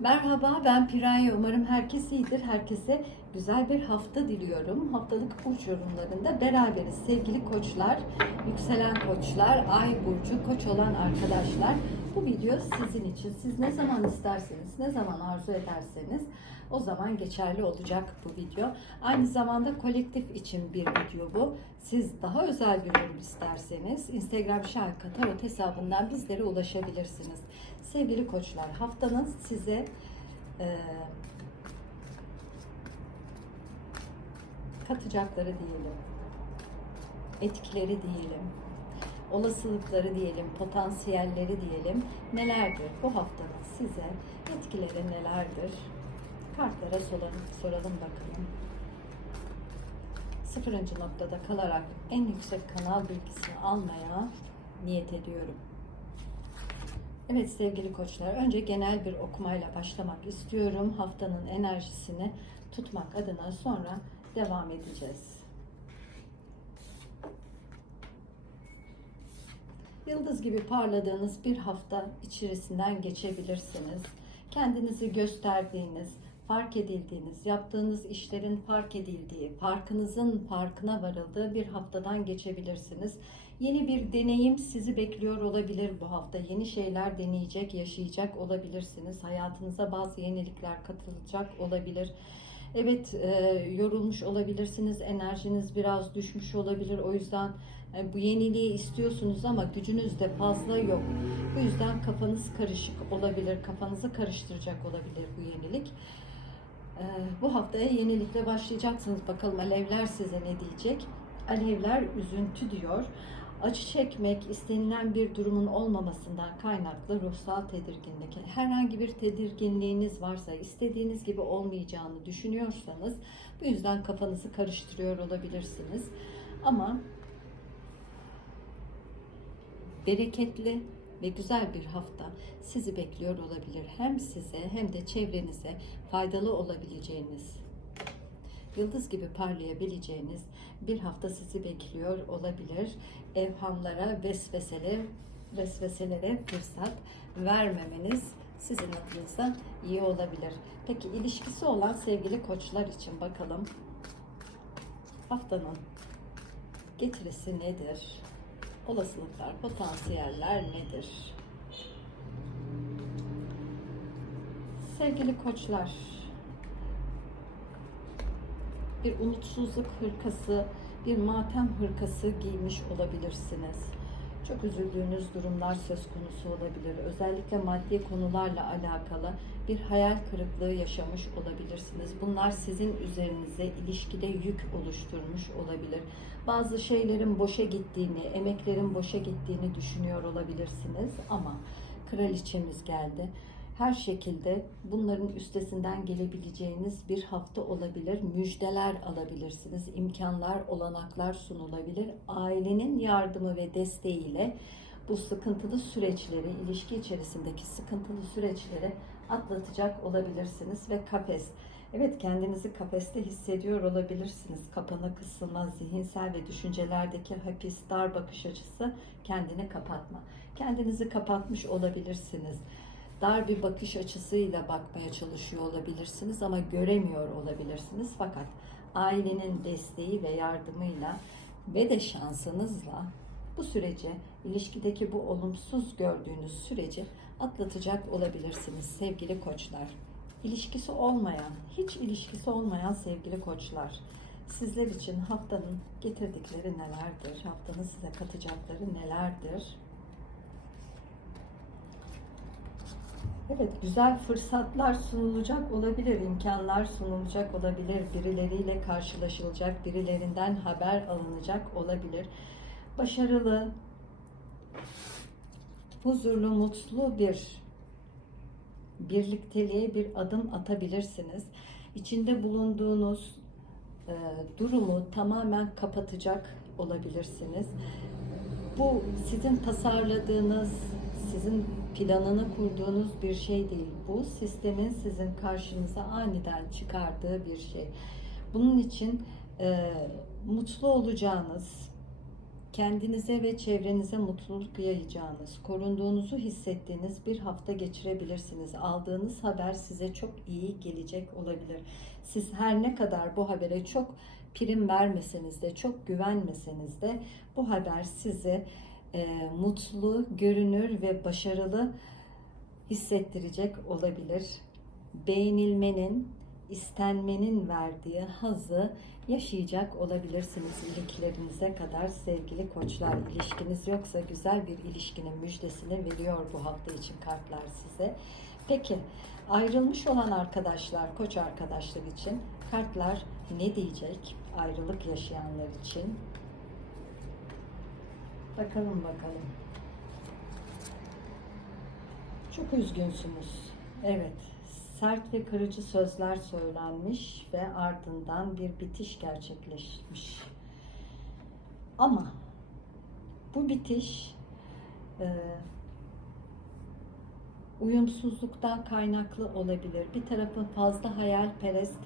Merhaba ben Piraya. Umarım herkes iyidir. Herkese güzel bir hafta diliyorum. Haftalık burç yorumlarında beraberiz. Sevgili koçlar, yükselen koçlar, ay burcu, koç olan arkadaşlar. Bu video sizin için. Siz ne zaman isterseniz, ne zaman arzu ederseniz o zaman geçerli olacak bu video. Aynı zamanda kolektif için bir video bu. Siz daha özel bir yorum isterseniz Instagram Şarkı Tarot hesabından bizlere ulaşabilirsiniz. Sevgili koçlar haftanın size e, katacakları diyelim, etkileri diyelim, olasılıkları diyelim, potansiyelleri diyelim nelerdir? Bu haftanın size etkileri nelerdir? Kartlara soralım, soralım bakalım. Sıfırıncı noktada kalarak en yüksek kanal bilgisini almaya niyet ediyorum. Evet sevgili koçlar, önce genel bir okumayla başlamak istiyorum. Haftanın enerjisini tutmak adına sonra devam edeceğiz. Yıldız gibi parladığınız bir hafta içerisinden geçebilirsiniz. Kendinizi gösterdiğiniz, fark edildiğiniz, yaptığınız işlerin fark edildiği, farkınızın farkına varıldığı bir haftadan geçebilirsiniz. Yeni bir deneyim sizi bekliyor olabilir bu hafta. Yeni şeyler deneyecek, yaşayacak olabilirsiniz. Hayatınıza bazı yenilikler katılacak olabilir. Evet, e, yorulmuş olabilirsiniz. Enerjiniz biraz düşmüş olabilir. O yüzden e, bu yeniliği istiyorsunuz ama gücünüz de fazla yok. Bu yüzden kafanız karışık olabilir. Kafanızı karıştıracak olabilir bu yenilik. E, bu haftaya yenilikle başlayacaksınız. Bakalım alevler size ne diyecek? Alevler üzüntü diyor. Acı çekmek istenilen bir durumun olmamasından kaynaklı ruhsal tedirginlik. Herhangi bir tedirginliğiniz varsa, istediğiniz gibi olmayacağını düşünüyorsanız bu yüzden kafanızı karıştırıyor olabilirsiniz. Ama bereketli ve güzel bir hafta sizi bekliyor olabilir. Hem size hem de çevrenize faydalı olabileceğiniz yıldız gibi parlayabileceğiniz bir hafta sizi bekliyor olabilir. Evhamlara, vesvesele, vesveselere fırsat vermemeniz sizin adınıza iyi olabilir. Peki ilişkisi olan sevgili koçlar için bakalım haftanın getirisi nedir? Olasılıklar, potansiyeller nedir? Sevgili koçlar, bir umutsuzluk hırkası, bir matem hırkası giymiş olabilirsiniz. Çok üzüldüğünüz durumlar söz konusu olabilir. Özellikle maddi konularla alakalı bir hayal kırıklığı yaşamış olabilirsiniz. Bunlar sizin üzerinize ilişkide yük oluşturmuş olabilir. Bazı şeylerin boşa gittiğini, emeklerin boşa gittiğini düşünüyor olabilirsiniz ama kraliçemiz geldi her şekilde bunların üstesinden gelebileceğiniz bir hafta olabilir. Müjdeler alabilirsiniz. imkanlar, olanaklar sunulabilir. Ailenin yardımı ve desteğiyle bu sıkıntılı süreçleri, ilişki içerisindeki sıkıntılı süreçleri atlatacak olabilirsiniz ve kafes. Evet kendinizi kafeste hissediyor olabilirsiniz. Kapana kısılma, zihinsel ve düşüncelerdeki hapis, dar bakış açısı kendini kapatma. Kendinizi kapatmış olabilirsiniz dar bir bakış açısıyla bakmaya çalışıyor olabilirsiniz ama göremiyor olabilirsiniz. Fakat ailenin desteği ve yardımıyla ve de şansınızla bu süreci, ilişkideki bu olumsuz gördüğünüz süreci atlatacak olabilirsiniz sevgili koçlar. İlişkisi olmayan, hiç ilişkisi olmayan sevgili koçlar. Sizler için haftanın getirdikleri nelerdir? Haftanın size katacakları nelerdir? Evet, güzel fırsatlar sunulacak olabilir, imkanlar sunulacak olabilir, birileriyle karşılaşılacak, birilerinden haber alınacak olabilir. Başarılı, huzurlu, mutlu bir birlikteliğe bir adım atabilirsiniz. İçinde bulunduğunuz e, durumu tamamen kapatacak olabilirsiniz. Bu sizin tasarladığınız, sizin planını kurduğunuz bir şey değil. Bu sistemin sizin karşınıza aniden çıkardığı bir şey. Bunun için e, mutlu olacağınız, kendinize ve çevrenize mutluluk yayacağınız, korunduğunuzu hissettiğiniz bir hafta geçirebilirsiniz. Aldığınız haber size çok iyi gelecek olabilir. Siz her ne kadar bu habere çok prim vermeseniz de, çok güvenmeseniz de bu haber sizi e, mutlu, görünür ve başarılı hissettirecek olabilir. Beğenilmenin, istenmenin verdiği hazı yaşayacak olabilirsiniz iliklerinize kadar sevgili koçlar. İlişkiniz yoksa güzel bir ilişkinin müjdesini veriyor bu hafta için kartlar size. Peki ayrılmış olan arkadaşlar, koç arkadaşlar için kartlar ne diyecek? Ayrılık yaşayanlar için. Bakalım bakalım. Çok üzgünsünüz. Evet. Sert ve kırıcı sözler söylenmiş ve ardından bir bitiş gerçekleşmiş. Ama bu bitiş e, uyumsuzluktan kaynaklı olabilir. Bir tarafın fazla hayalperest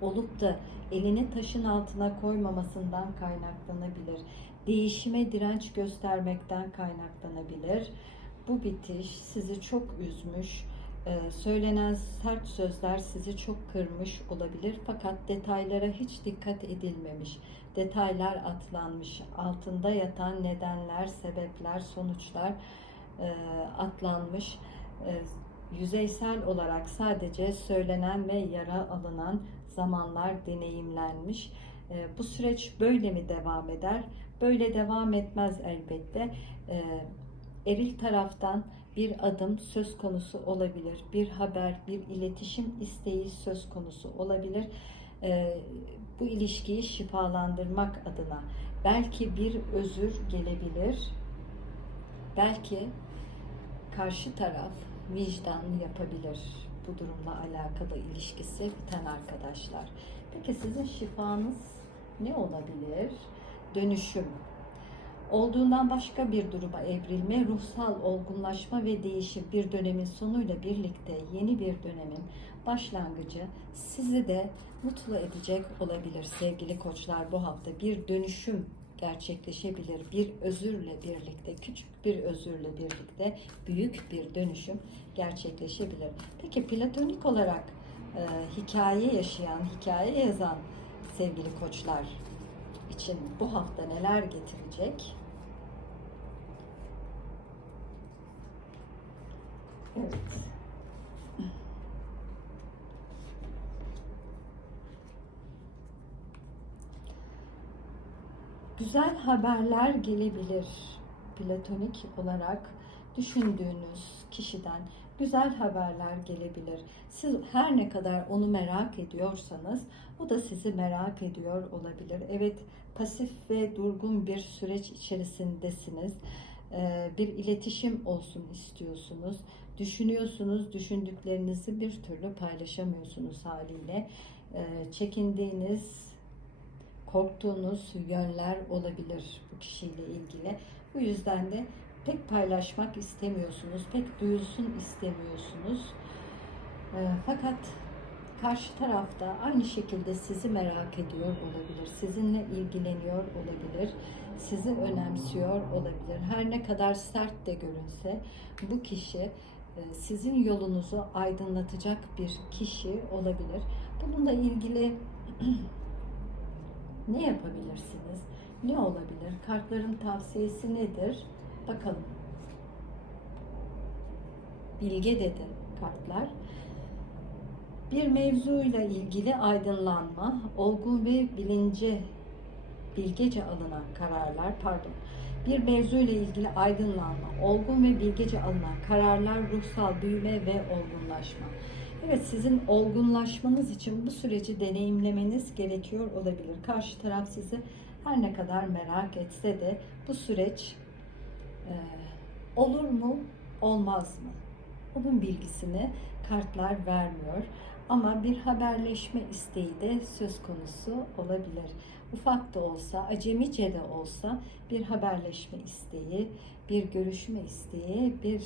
olup da elini taşın altına koymamasından kaynaklanabilir. Değişime direnç göstermekten kaynaklanabilir. Bu bitiş sizi çok üzmüş. Ee, söylenen sert sözler sizi çok kırmış olabilir fakat detaylara hiç dikkat edilmemiş. Detaylar atlanmış. Altında yatan nedenler, sebepler, sonuçlar e, atlanmış. E, yüzeysel olarak sadece söylenen ve yara alınan zamanlar deneyimlenmiş. E, bu süreç böyle mi devam eder? Böyle devam etmez elbette. E, eril taraftan bir adım söz konusu olabilir. Bir haber, bir iletişim isteği söz konusu olabilir. E, bu ilişkiyi şifalandırmak adına belki bir özür gelebilir. Belki karşı taraf vicdan yapabilir bu durumla alakalı ilişkisi biten arkadaşlar. Peki sizin şifanız ne olabilir? Dönüşüm. Olduğundan başka bir duruma evrilme, ruhsal olgunlaşma ve değişim bir dönemin sonuyla birlikte yeni bir dönemin başlangıcı sizi de mutlu edecek olabilir sevgili koçlar bu hafta. Bir dönüşüm gerçekleşebilir. Bir özürle birlikte, küçük bir özürle birlikte büyük bir dönüşüm gerçekleşebilir. Peki platonik olarak e, hikaye yaşayan, hikaye yazan sevgili koçlar için bu hafta neler getirecek? Evet. Güzel haberler gelebilir. Platonik olarak düşündüğünüz kişiden güzel haberler gelebilir. Siz her ne kadar onu merak ediyorsanız o da sizi merak ediyor olabilir. Evet pasif ve durgun bir süreç içerisindesiniz. Ee, bir iletişim olsun istiyorsunuz. Düşünüyorsunuz, düşündüklerinizi bir türlü paylaşamıyorsunuz haliyle. Ee, çekindiğiniz, korktuğunuz yönler olabilir bu kişiyle ilgili. Bu yüzden de pek paylaşmak istemiyorsunuz, pek duyulsun istemiyorsunuz. E, fakat karşı tarafta aynı şekilde sizi merak ediyor olabilir, sizinle ilgileniyor olabilir, sizi önemsiyor olabilir. Her ne kadar sert de görünse bu kişi e, sizin yolunuzu aydınlatacak bir kişi olabilir. Bununla ilgili ne yapabilirsiniz? Ne olabilir? Kartların tavsiyesi nedir? Bakalım. Bilge dedi kartlar. Bir mevzuyla ilgili aydınlanma, olgun ve bilince bilgece alınan kararlar, pardon. Bir mevzuyla ilgili aydınlanma, olgun ve bilgece alınan kararlar, ruhsal büyüme ve olgunlaşma. Evet sizin olgunlaşmanız için bu süreci deneyimlemeniz gerekiyor olabilir. Karşı taraf sizi her ne kadar merak etse de bu süreç e, olur mu, olmaz mı? Bunun bilgisini kartlar vermiyor. Ama bir haberleşme isteği de söz konusu olabilir. Ufak da olsa, acemice de olsa bir haberleşme isteği, bir görüşme isteği, bir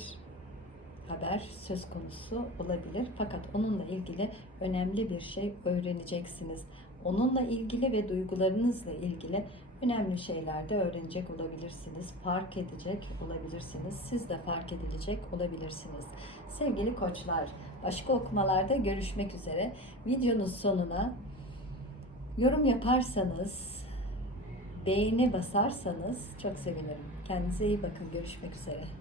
haber söz konusu olabilir. Fakat onunla ilgili önemli bir şey öğreneceksiniz. Onunla ilgili ve duygularınızla ilgili önemli şeyler de öğrenecek olabilirsiniz. Fark edecek olabilirsiniz. Siz de fark edilecek olabilirsiniz. Sevgili koçlar, başka okumalarda görüşmek üzere. Videonun sonuna yorum yaparsanız, beğeni basarsanız çok sevinirim. Kendinize iyi bakın. Görüşmek üzere.